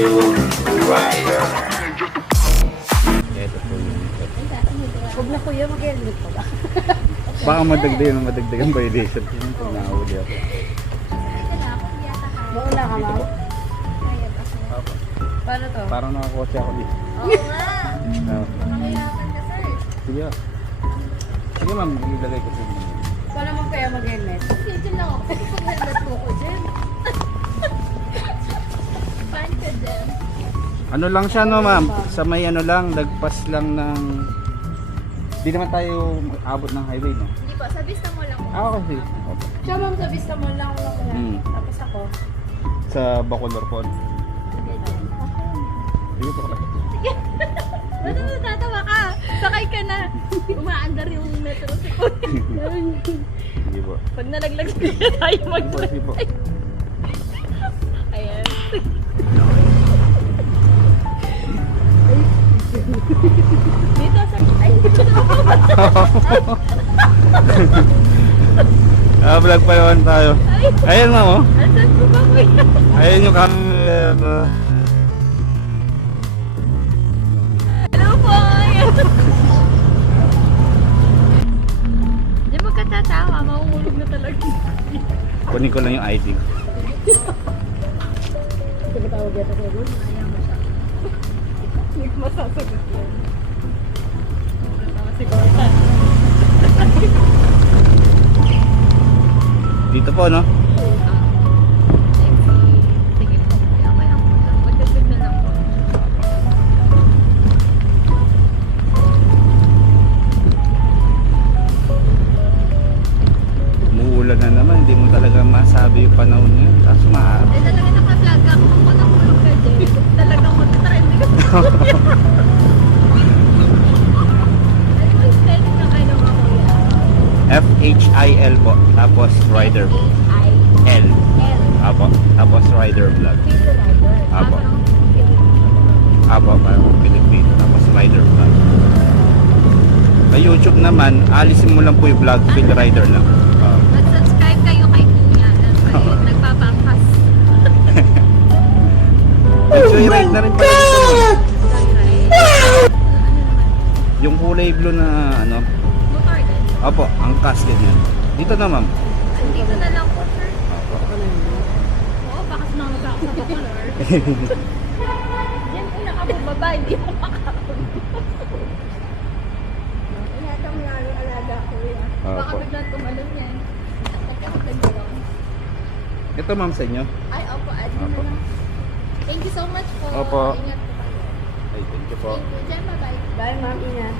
Rider. Ito po yun. Huwag na kuya, mag-helmet ko ba? Baka madagdag ang violation. Yun po nahuli ako. Mauna ka, ma'am. Opo. Paano to? Parang nakakotse ako dito. Oo nga. Ah, Mahirapan ka, sir. sige. Sige ma'am, ilagay ko po. Paano mo kaya mag-helmet? Okay, dyan lang ako. Kasi pag-helmet mo ko dyan. Fine ka dyan. Ano lang siya no ma'am? Sa may ano lang, lagpas lang ng... Di naman tayo abot ng highway no? Hindi po, sa vista mo lang po. Okay, sige. Opo. Siya, ma'am, sa vista mo lang ako kuya. Hmm. Tapos ako. Sa Bacolor po. Sige dyan. Sige po. Ba't natatawa ka? Sakay ka na. Umaandar yung metro sa Sige po. Pag nalaglag sila tayo Sige po, mag-drive. sige po. Ayan. Dito sa... Ay, dito na ako. Vlog pa yun tayo. Ayun ma'am oh. Asan po ba kuya? Ayun yung Hello po. Ayan. Diyan magkatatawa. Mahuhulog na talaga. kunin ko lang yung ID. Ito ba tawag yata ko, ma'am? Ayaw mo siya. Hindi ko masasagot yan. Siguro ka. Dito po no? Sige po. Okay lang po. Magdagdag na lang po. Umuulan na naman, hindi mo talaga masabi yung panahon niya. Kaso maaari. Eh talaga naka-vlog ako kung matulog ka din. Talagang magta-trending ako. Ano mo yung spelling ng kayo mga kuya? FHIL po. Tapos rider. A-I-L. L. Apo. Tapos rider vlog. Peter Rider. Apo. Parang Filipino. Apo, parang Pilipino. Tapos rider vlog. Sa YouTube naman, alisin mo lang po yung vlog, Phil Rider lang. Mag-subscribe kayo kay Kuya. Kasi nagpapangkas. Nag-joyride na rin pala dito. Joyride. Ano naman? Yung kulay blue na ano. Motor din. Apo, angkas ganyan. Dito na ma'am. Dito na lang po, sir. Apo. Oo, baka sumama ako sa Bacolor. Diyan po nakabubaba, hindi mo makakababa. Inatang mo yung alaga ko yan. Baka Apo. biglang tumalon yan. Nagkakatagalaw. Ito ma'am sa inyo. Ay, opo, add mo Opo. na lang. Thank you so much po. Opo. Ingat po kayo. Ay, thank you po. Thank you. Jen, bye-bye. Bye, ma'am. Ingat.